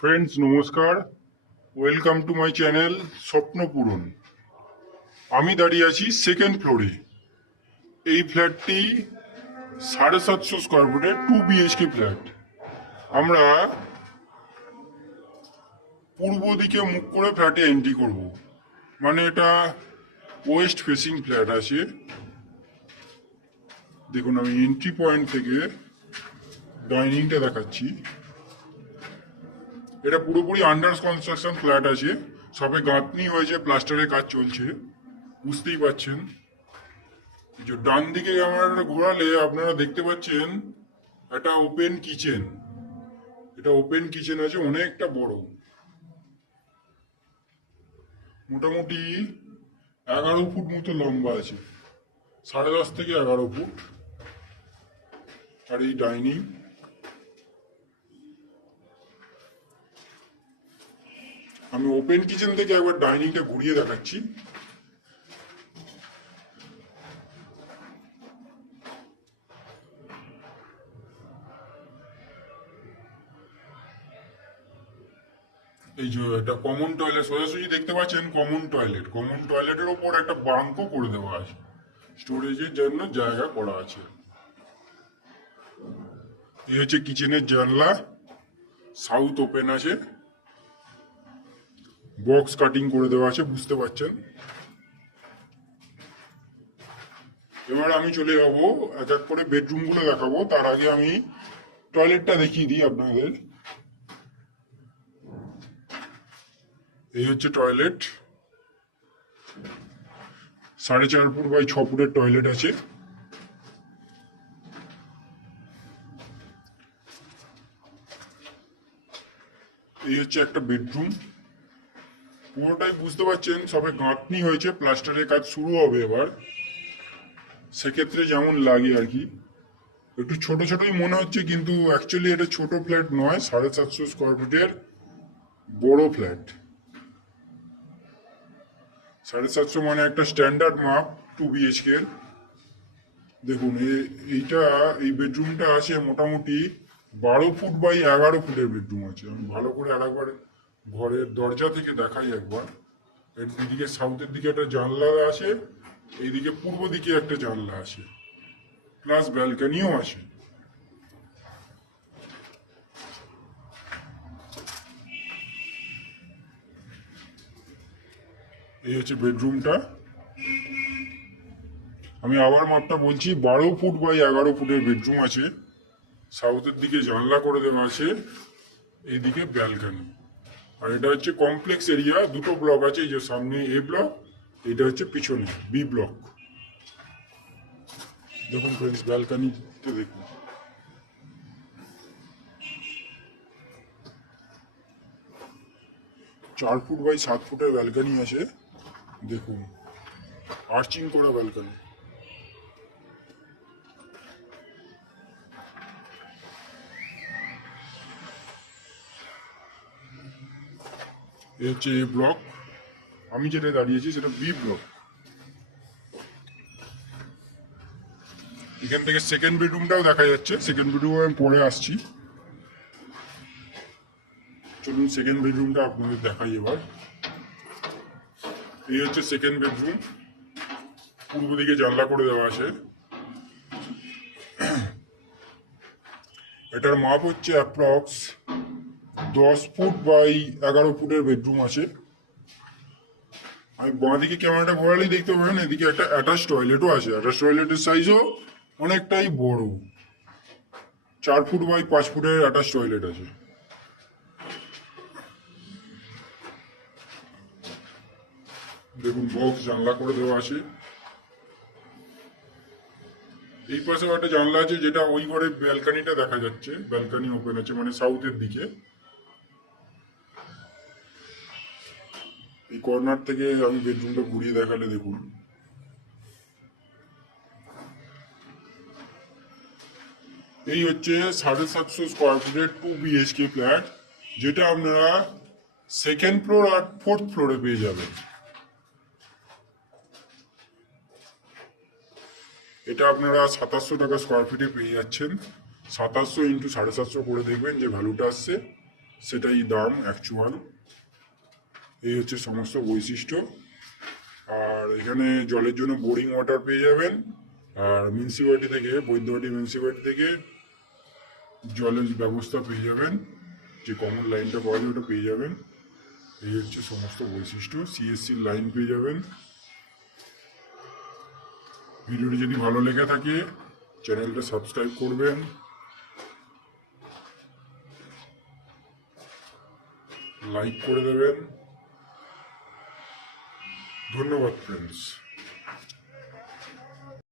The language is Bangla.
ফ্রেন্ডস নমস্কার, ওয়েলকাম টু মাই চ্যানেল স্বপ্ন পূরণ। আমি দাঁড়িয়ে আছি সেকেন্ড ফ্লোরে। এই ফ্ল্যাটটি 750 স্কোয়ার ফুটের 2 BHK ফ্ল্যাট। আমরা পূর্ব দিকে মুখ করে ফ্ল্যাটে এন্ট্রি করব, মানে এটা ওয়েস্ট ফেসিং ফ্ল্যাট আছে। দেখুন, আমি এন্ট্রি পয়েন্ট থেকে ডাইনিংটা দেখাচ্ছি। এটা পুরোপুরি আন্ডার কনস্ট্রাকশন ফ্ল্যাট আছে, সবে গাঁথনি হয়েছে, প্লাস্টারের কাজ চলছে, বুঝতেই পাচ্ছেন। যে ডান দিকে ক্যামেরাটা ঘোরালে আপনারা দেখতে পাচ্ছেন একটা ওপেন কিচেন। এটা ওপেন কিচেন আছে, অনেকটা বড়, মোটামুটি 11 ফুট মতো লম্বা আছে, 10.5 থেকে 11 ফুট। আর এই ডাইনিং, আমি ওপেন কিচেন থেকে একবার ডাইনিংটা ঘুরিয়ে দেখাচ্ছি। এই যে একটা কমন টয়লেট সোজাসুজি দেখতে পাচ্ছেন, কমন টয়লেটের ওপর একটা বাঙ্কও করে দেওয়া আছে, স্টোরেজের জন্য জায়গা করা আছে। এই হচ্ছে কিচেনের জানলা, সাউথ ওপেন আছে, বক্স কাটিং করে দেওয়া আছে, বুঝতে পারছেন। এবার আমি চলে যাবো এক এক করে বেডরুমগুলো দেখাবো, তার আগে আমি টয়লেটটা দেখিয়ে দিই আপনাদের। এই হচ্ছে টয়লেট, 4.5 ফুট বাই 6 ফুটের টয়লেট আছে। এই হচ্ছে একটা বেডরুম, পুরোটাই বুঝতে পারছেন সবে গাঁথনি হয়েছে, প্লাস্টারের কাজ শুরু হবে এবার, সেক্ষেত্রে যেমন লাগে আর কি। একটু ছোট ছোটই মনে হচ্ছে, কিন্তু অ্যাকচুয়ালি এটা ছোট ফ্ল্যাট নয়, 750 স্কোয়ার ফিটের বড় ফ্ল্যাট। 750 মানে একটা স্ট্যান্ডার্ড মাপ 2 BHK। দেখুন এইটা, এই বেডরুমটা আছে মোটামুটি 12 ফুট বাই 11 ফুটের বেডরুম আছে। আমি ভালো করে আরেকবার ঘরের দরজা থেকে দেখাই একবার। এদিকে সাউথের দিকে একটা জানলা আছে, এইদিকে পূর্ব দিকে একটা জানলা আছে, প্লাস ব্যালকনিও আছে। এই হচ্ছে বেডরুমটা। আমি আবার মাপটা বলছি, 12 ফুট বাই 11 ফুটের বেডরুম আছে, সাউথের দিকে জানলা করে দেওয়া আছে, এইদিকে ব্যালকনি। আর এটা হচ্ছে কমপ্লেক্স এরিয়া, দুটো ব্লক আছে, এই যে সামনে এ ব্লক, এটা হচ্ছে পিছনে বি ব্লক। দেখুন ফ্রেন্ডস, ব্যালকনিতে দেখুন, 4 ফুট বাই 7 ফুটের ব্যালকনি আছে। দেখুন, আর্চিং করা ব্যালকনি। এ হচ্ছে এ ব্লক, আমি যেটা দাঁড়িয়েছি সেটা বি ব্লক। এখান থেকে সেকেন্ড বেডরুমটাও দেখা যাচ্ছে, সেকেন্ড বেডরুমে আমি পরে আসছি। চলুন সেকেন্ড বেডরুমটা আপনাদের দেখাই এবার। এই হচ্ছে সেকেন্ড বেডরুম, পূর্ব দিকে জানলা করে দেওয়া আছে। এটার মাপ হচ্ছে অ্যাপ্রক্স 10 ফুট বাই 11 ফুটের বেডরুম আছে। আমি বাঁ দিকে ক্যামেরাটা ঘোরালেই দেখতে পাবেন, এদিকে একটা অ্যাটাচ টয়লেটও আছে। অ্যাটাচ টয়লেটের সাইজও অনেকটাই বড়, 4 ফুট বাই 5 ফুটের অ্যাটাচ টয়লেট আছে। দেখুন, বক্স জানলা করে দেওয়া আছে। এই পাশেও একটা জানলা আছে, যেটা ওই ঘরে ব্যালকানিটা দেখা যাচ্ছে, ব্যালকানি ওপেন আছে, মানে সাউথের দিকে। এই কর্নার থেকে আমি বেডরুমটা ঘুরিয়ে দেখালে দেখুন, এই হচ্ছে 750 স্কোয়ার ফুটের 2 BHK ফ্ল্যাট, যেটা আপনারা সেকেন্ড ফ্লোর আর ফোর্থ ফ্লোরে পেয়ে যাবেন। এটা আপনারা 2700 টাকা স্কোয়ার ফিটে পেয়ে যাচ্ছেন। 2700 ইন্টু 750 করে দেখবেন যে ভ্যালুটা আসছে। সেটাই দাম অ্যাকচুয়াল। এই হচ্ছে সমস্ত বৈশিষ্ট্য। আর এখানে জলের জন্য বোরিং ওয়াটার পেয়ে যাবেন, আর মিউনিসিপ্যালিটি থেকে, বৈদ্যবাটি মিউনিসিপ্যালিটি থেকে জলের ব্যবস্থা পেয়ে যাবেন, যে কমন লাইনটা পাওয়া যায় ওটা পেয়ে যাবেন। এই হচ্ছে সমস্ত বৈশিষ্ট্য। সিএসসির লাইন পেয়ে যাবেন। ভিডিওটি যদি ভালো লেগে থাকে চ্যানেলটা সাবস্ক্রাইব করবেন, লাইক করে দেবেন। ধন্যবাদ ফ্রেন্ডস।